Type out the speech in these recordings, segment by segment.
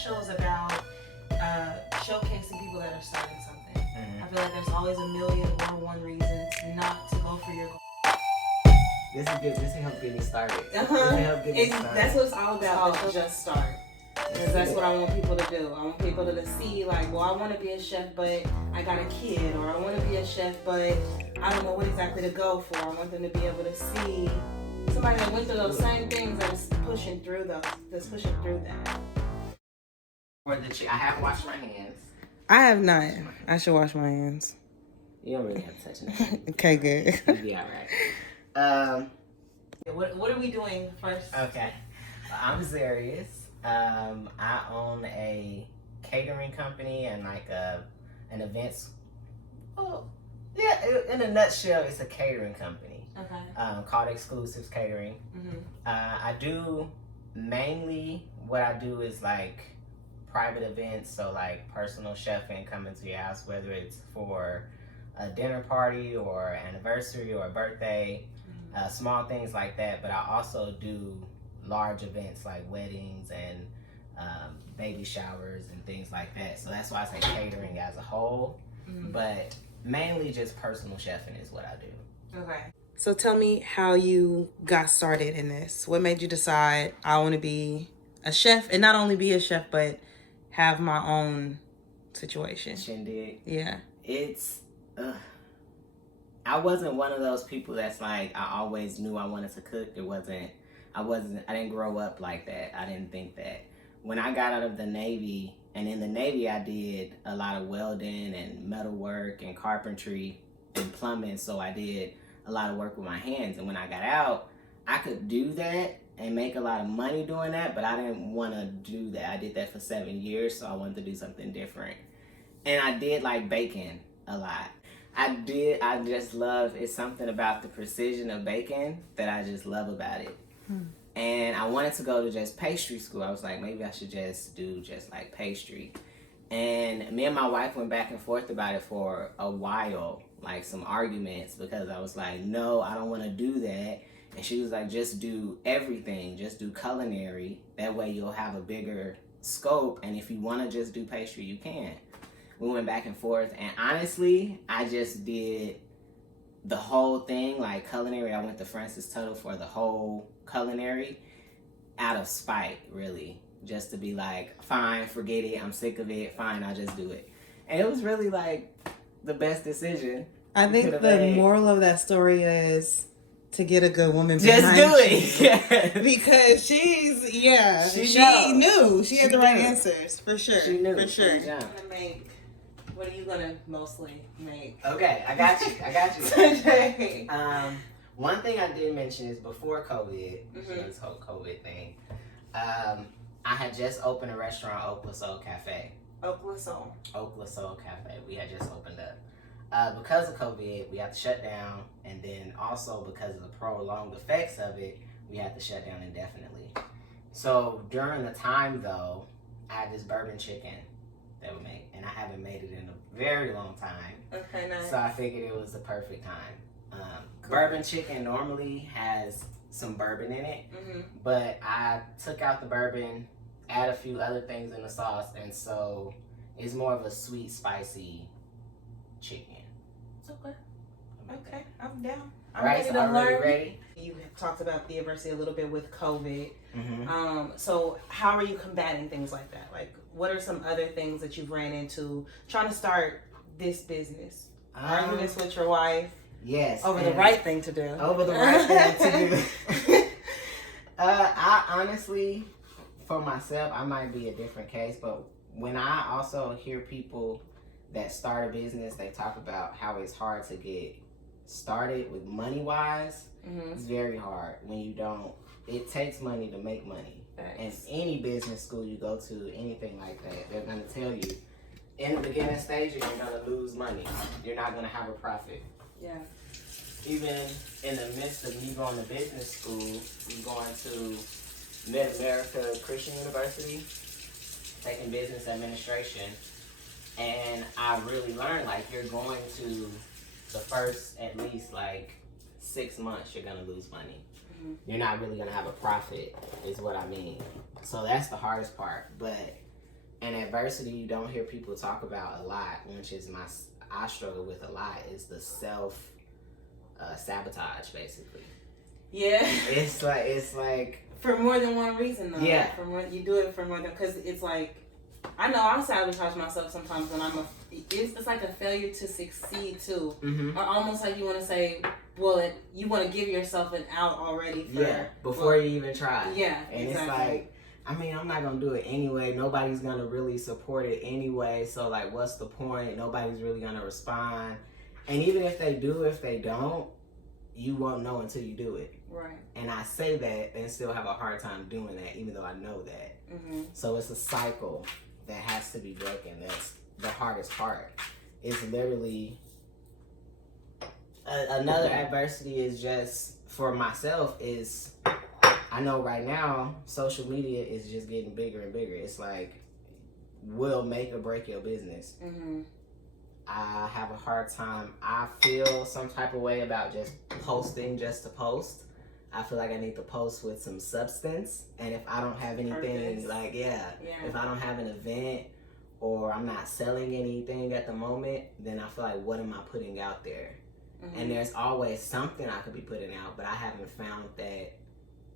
show is about showcasing people that are starting something. I feel like there's always a million or one reasons not to go for your goal. This is good. This will help get me started. This will help get me started. That's what it's all about. Just start. Because that's what I want people to do. I want people to see, like, well, I want to be a chef, but I got a kid, or I want to be a chef, but I don't know what exactly to go for. I want them to be able to see somebody that went through those same things that's pushing through that. I haven't washed my hands. I have not. I should wash my hands. You don't really have to touch anything. Okay, good. You'll be all right. What are we doing first? Okay. I'm Zarious. I own a catering company and like an events. Well, yeah. In a nutshell, it's a catering company. Okay. Called Exclusives Catering. I do mainly what I do is like private events, so like personal chefing coming to your house, whether it's for a dinner party or anniversary or a birthday, small things like that. But I also do large events like weddings and baby showers and things like that. So that's why I say catering as a whole. But mainly just personal chefing is what I do. Okay. So tell me how you got started in this. What made you decide I want to be a chef, and not only be a chef, but have my own situation? Shindig. Yeah. It's I wasn't one of those people that's like, I always knew I wanted to cook. I didn't grow up like that. I didn't think that. When I got out of the Navy, and in the Navy I did a lot of welding and metalwork and carpentry and plumbing, so I did a lot of work with my hands. And when I got out, I could do that and make a lot of money doing that, but I didn't want to do that. I did that for 7 years, so I wanted to do something different. And I did like baking a lot. I just love, it's something about the precision of baking that I just love about it. And I wanted to go to just pastry school. I was like, maybe I should just do just like pastry. And me and my wife went back and forth about it for a while, like some arguments, because I was like, no, I don't want to do that. And she was like, just do everything, just do culinary. That way you'll have a bigger scope. And if you want to just do pastry, you can. We went back and forth. And honestly, I just did the whole thing, like culinary. I went to Francis Tuttle for the whole culinary out of spite, really. Just to be like, fine, forget it. I'm sick of it. Fine, I'll just do it. And it was really like the best decision. I think the moral of that story is to get a good woman just behind do it. Yeah. Because she knew she had the right answers for sure. She knew for sure. What are you gonna mostly make? Okay, I got you. Today. One thing I did mention is before COVID, this whole COVID thing, I had just opened a restaurant, Oak La Soul Cafe. Oak La Soul Cafe. We had just opened up. Because of COVID, we had to shut down, and then also because of the prolonged effects of it, we had to shut down indefinitely. So during the time though, I had this bourbon chicken that we make, and I haven't made it in a very long time. Okay, nice. So I figured it was the perfect time. Bourbon chicken normally has some bourbon in it, but I took out the bourbon, add a few other things in the sauce, and so it's more of a sweet, spicy chicken. Okay, I'm down. I'm ready to learn. Ready? You talked about the adversity a little bit with COVID. So how are you combating things like that? Like, what are some other things that you've ran into trying to start this business? Arguments with your wife? Yes. Over the right thing to do. Over the right thing to do. I honestly, for myself, I might be a different case, but when I also hear people that start a business, they talk about how it's hard to get started with money-wise. It's very hard when you don't. It takes money to make money. And any business school you go to, anything like that, they're going to tell you, in the beginning stages, you're going to lose money. You're not going to have a profit. Yeah. Even in the midst of me going to business school, I'm going to Mid-America Christian University, taking business administration. And I really learned, like, you're going to the first, at least, like, 6 months, you're going to lose money. You're not really going to have a profit, is what I mean. So that's the hardest part. But And adversity you don't hear people talk about a lot, which is I struggle with a lot, is the self sabotage, basically. Yeah. It's like for more than one reason, though. Yeah. You do it for more than, because it's like, I know I'll sabotage myself sometimes when it's like a failure to succeed too. Mm-hmm. Or almost like you want to say, well, you want to give yourself an out already. Before you even try. Yeah, and exactly. It's like, I mean, I'm not going to do it anyway. Nobody's going to really support it anyway. So, like, what's the point? Nobody's really going to respond. And even if they do, if they don't, you won't know until you do it. Right. And I say that and still have a hard time doing that, even though I know that. Mm-hmm. So it's a cycle that has to be broken. That's the hardest part. It's literally another adversity is just for myself is, I know right now social media is just getting bigger and bigger. It's like, will make or break your business. Mm-hmm. I have a hard time. I feel some type of way about just posting just to post. I feel like I need to post with some substance. And if I don't have anything, if I don't have an event or I'm not selling anything at the moment, then I feel like, what am I putting out there? Mm-hmm. And there's always something I could be putting out, but I haven't found that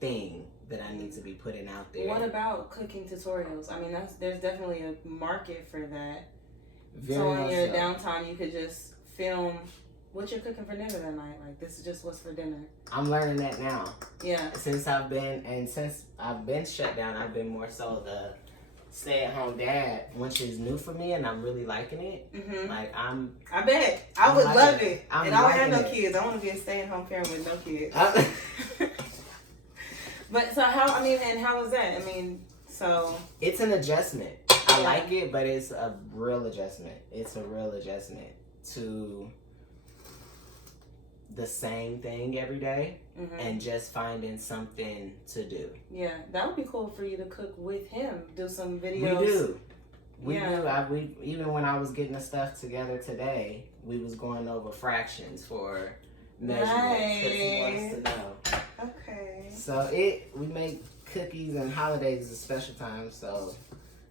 thing that I need to be putting out there. What about cooking tutorials? I mean, there's definitely a market for that. Very so in your downtime, you could just film what you're cooking for dinner that night. Like, this is just what's for dinner. I'm learning that now. Yeah. Since I've been shut down, I've been more so the stay-at-home dad, which is new for me, and I'm really liking it. Mm-hmm. Like, I bet. I would love it. And I don't have no kids. I want to be a stay-at-home parent with no kids. But so how was that? I mean, so it's an adjustment. I like it, but it's a real adjustment. It's a real adjustment to the same thing every day, mm-hmm. and just finding something to do. Yeah, that would be cool for you to cook with him. Do some videos. We do. Even when I was getting the stuff together today, we was going over fractions for measurements because he wants to know. Okay. So we make cookies, and holidays is a special time. So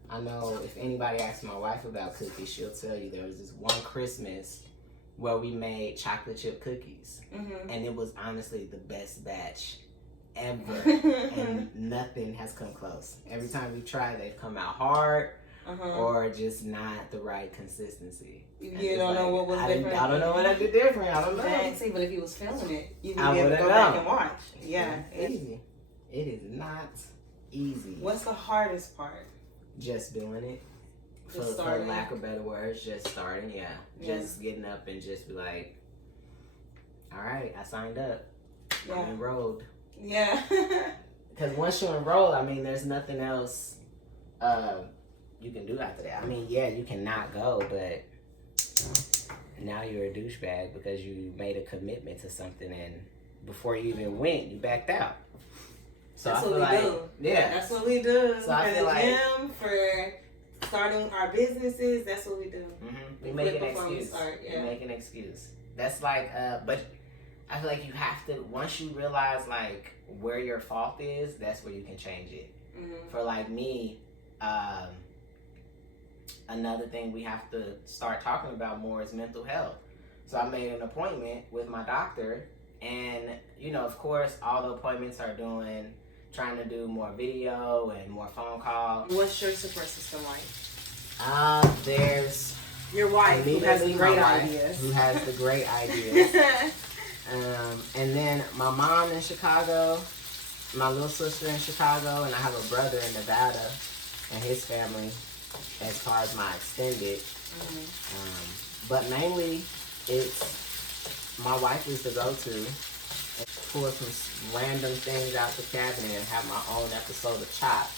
I know if anybody asks my wife about cookies, she'll tell you there was this one Christmas where we made chocolate chip cookies, mm-hmm. and it was honestly the best batch ever, and nothing has come close. Every time we try, they've come out hard, or just not the right consistency. You don't know what was different? I don't know what I did different. I don't know. Yeah, see, but if you was filming it, you would be able to go back and watch. Yeah. It's easy. It is not easy. What's the hardest part? Just doing it. For lack of better words, just starting, Just getting up and just be like, all right, I signed up. Yeah. I'm enrolled. Yeah. Because once you enroll, I mean, there's nothing else you can do after that. I mean, you cannot go, but now you're a douchebag because you made a commitment to something, and before you even went, you backed out. So that's what we do. Yeah. That's what we do. So I feel like gym, for starting our businesses, that's what we do. Mm-hmm. We make an excuse. We make an excuse. That's like, but I feel like you have to, once you realize like where your fault is, that's where you can change it. Mm-hmm. For like me, another thing we have to start talking about more is mental health. So I made an appointment with my doctor, and of course, all the appointments are trying to do more video and more phone calls. What's your support system like? There's your wife who has the great ideas. Who has the great ideas. And then my mom in Chicago, my little sister in Chicago, and I have a brother in Nevada and his family as far as my extended. Mm-hmm. But mainly, it's my wife is the go-to. Pull some random things out the cabinet and have my own episode of Chopped.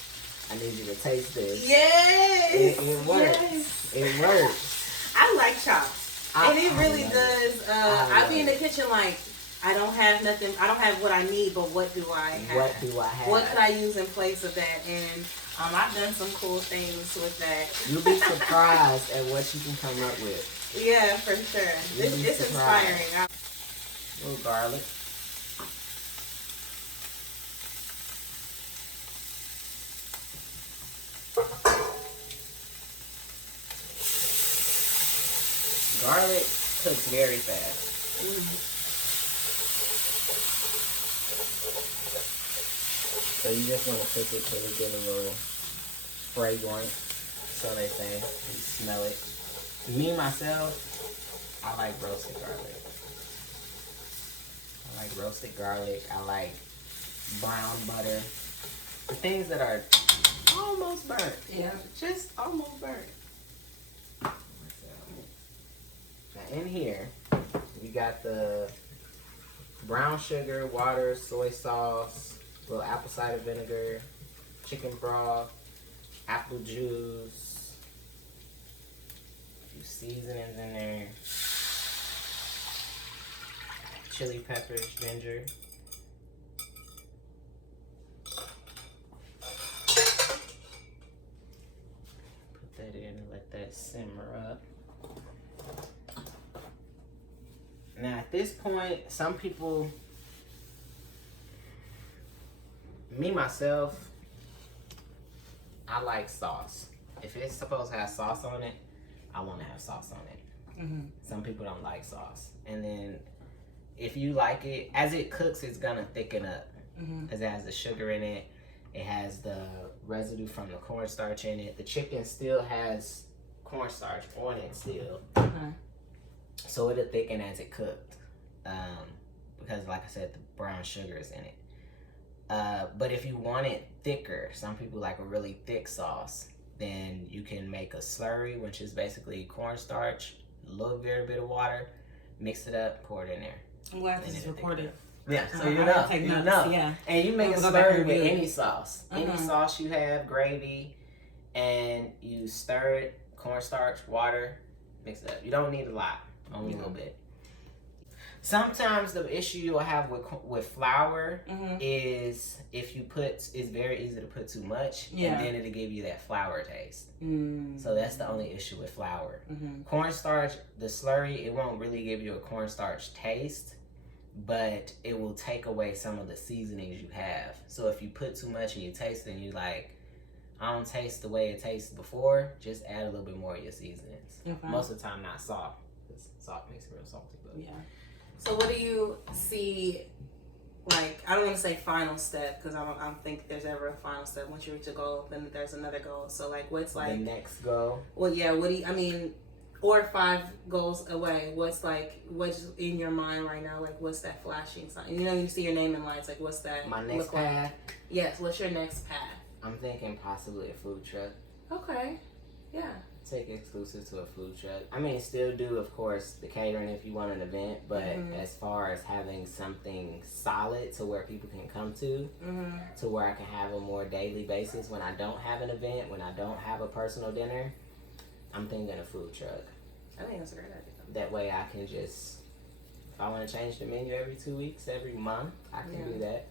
I need you to taste this. Yes! It works. Yes. It works. I like Chopped. And it really does. I be in the kitchen like, I don't have nothing. I don't have what I need, but what do I have? What do I have? What could I use in place of that? And I've done some cool things with that. You'll be surprised at what you can come up with. Yeah, for sure. It's inspiring. A little garlic. Garlic cooks very fast. So you just want to cook it till it get a little fragrant, so they say. You smell it. Me, myself, I like roasted garlic. I like brown butter. The things that are almost burnt. Yeah. Just almost burnt. Now in here, we got the brown sugar, water, soy sauce, a little apple cider vinegar, chicken broth, apple juice, a few seasonings in there, chili peppers, ginger. Put that in and let that simmer up. Now at this point, some people, me myself, I like sauce. If it's supposed to have sauce on it, I want to have sauce on it. Mm-hmm. Some people don't like sauce. And then if you like it, as it cooks, it's going to thicken up. Because it has the sugar in it. It has the residue from the cornstarch in it. The chicken still has cornstarch on it still. Okay. So it'll thicken as it cooked. Because like I said, the brown sugar is in it. But if you want it thicker, some people like a really thick sauce, then you can make a slurry, which is basically cornstarch, a little very bit of water, mix it up, pour it in there. I'm glad this is recorded. Yeah, so you know. Yeah. And you make a slurry with any sauce. Any sauce you have, gravy, and you stir it, cornstarch, water, mix it up. You don't need a lot, only a little bit. Sometimes the issue you'll have with flour is if you it's very easy to put too much, and then it'll give you that flour taste. So that's the only issue with flour. Cornstarch, the slurry, it won't really give you a cornstarch taste, but it will take away some of the seasonings you have. So if you put too much and you taste it and you like, I don't taste the way it tasted before, just add a little bit more of your seasonings. Most of the time, not salt, because salt makes it real salty. But yeah. So what do you see, like, I don't want to say final step, because I don't think there's ever a final step. Once you reach a goal, then there's another goal. So, like, what's like... the next goal? Well, yeah, what do you, I mean, or 5 goals away, what's in your mind right now? Like, what's that flashing sign? You know, you see your name in lights, like, what's that My next look path? like? Yes, what's your next path? I'm thinking possibly a food truck. Okay, yeah. Take exclusive to a food truck. I mean, still do, of course, the catering if you want an event, but as far as having something solid to where people can come to where I can have a more daily basis when I don't have an event, when I don't have a personal dinner, I'm thinking a food truck. I think that's a great idea. That way I can just, if I want to change the menu every 2 weeks, every month, I can do that.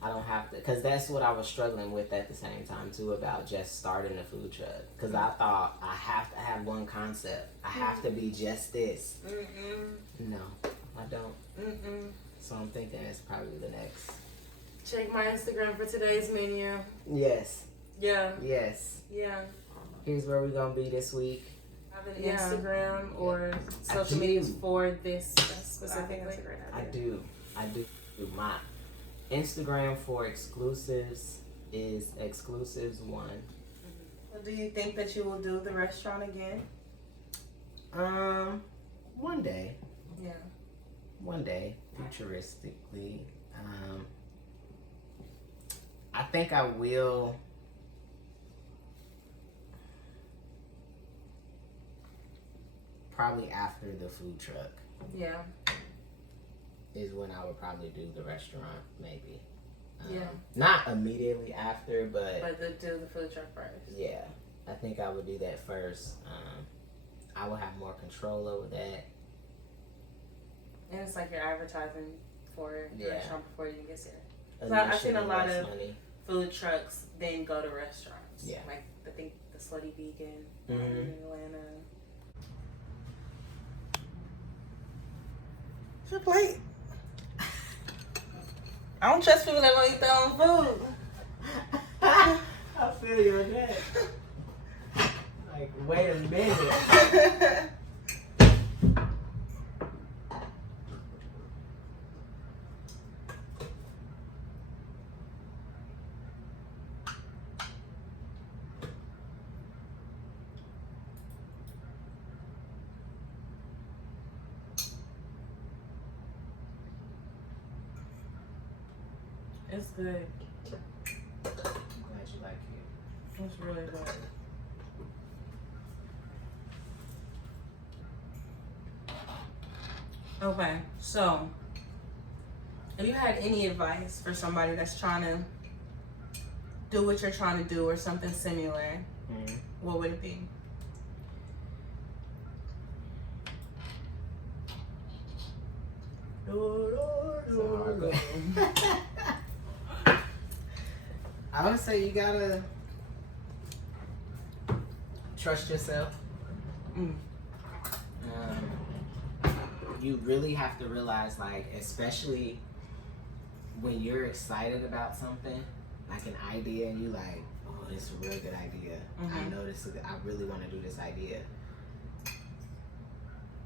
I don't have to, because that's what I was struggling with at the same time too, about just starting a food truck. Because I thought I have to have one concept. I have to be just this. No, I don't. So I'm thinking it's probably the next. Check my Instagram for today's menu. Yes. Yeah. Yes. Yeah. Here's where we're going to be this week. Have an Instagram or social medias for this specifically. That's a great idea. I do. My Instagram for exclusives is exclusives1. Well, do you think that you will do the restaurant again? One day. Yeah. One day, futuristically. I think I will. Probably after the food truck. Yeah. Is when I would probably do the restaurant, maybe. Yeah. Not immediately after, but do the food truck first. Yeah, I think I would do that first. I would have more control over that. And it's like you're advertising for the restaurant before you get there. So I've seen a lot of food trucks then go to restaurants. Yeah. Like I think the Slutty Vegan in Atlanta. What's your plate? I don't trust people that don't eat their own food. I feel you on that. Like, wait a minute. It's good. I'm glad you like it. It's really good. Okay, so if you had any advice for somebody that's trying to do what you're trying to do or something similar, what would it be? I would say you gotta trust yourself. You really have to realize, like, especially when you're excited about something, like an idea, and you like, oh, this is a real good idea. I know this is, I really want to do this idea.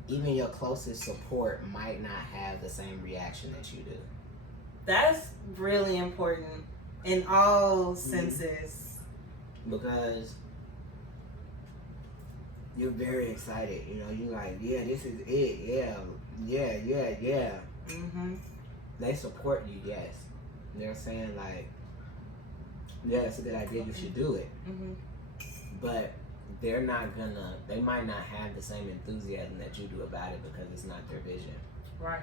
Even your closest support might not have the same reaction that you do. That's really important in all senses. Because you're very excited, you know, you're like, yeah, this is it, yeah. They support you, yes. They're saying, like, yeah, it's a good idea, you should do it. But they might not have the same enthusiasm that you do about it because it's not their vision. Right.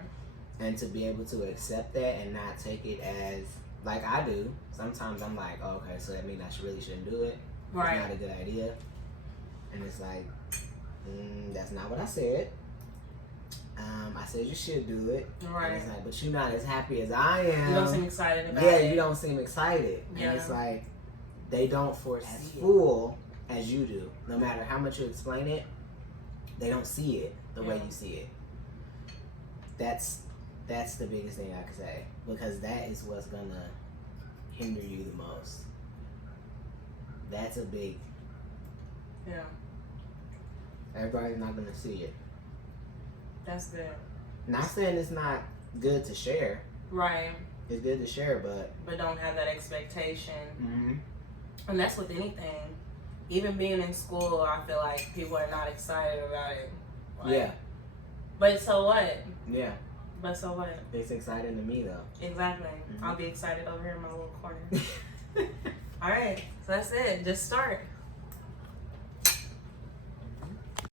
And to be able to accept that and not take it as, like I do, sometimes I'm like, oh, okay, so that means I really shouldn't do it. Right. It's not a good idea. And it's like, that's not what I said. I said you should do it. Right. And it's like, but you're not as happy as I am. You don't seem excited about it. Yeah, you don't seem excited. Yeah. And it's like, they don't foresee as full as you do. No matter how much you explain it, they don't see it the way you see it. That's the biggest thing I could say. Because that is what's gonna hinder you the most. That's a big... Yeah. Everybody's not gonna see it. That's good. Not saying it's not good to share. Right. It's good to share, but don't have that expectation. And that's with anything. Even being in school, I feel like people are not excited about it. Like, yeah. But so what? Yeah. But so what? It's exciting to me though. Exactly. I'll be excited over here in my little corner. All right. So that's it. Just start.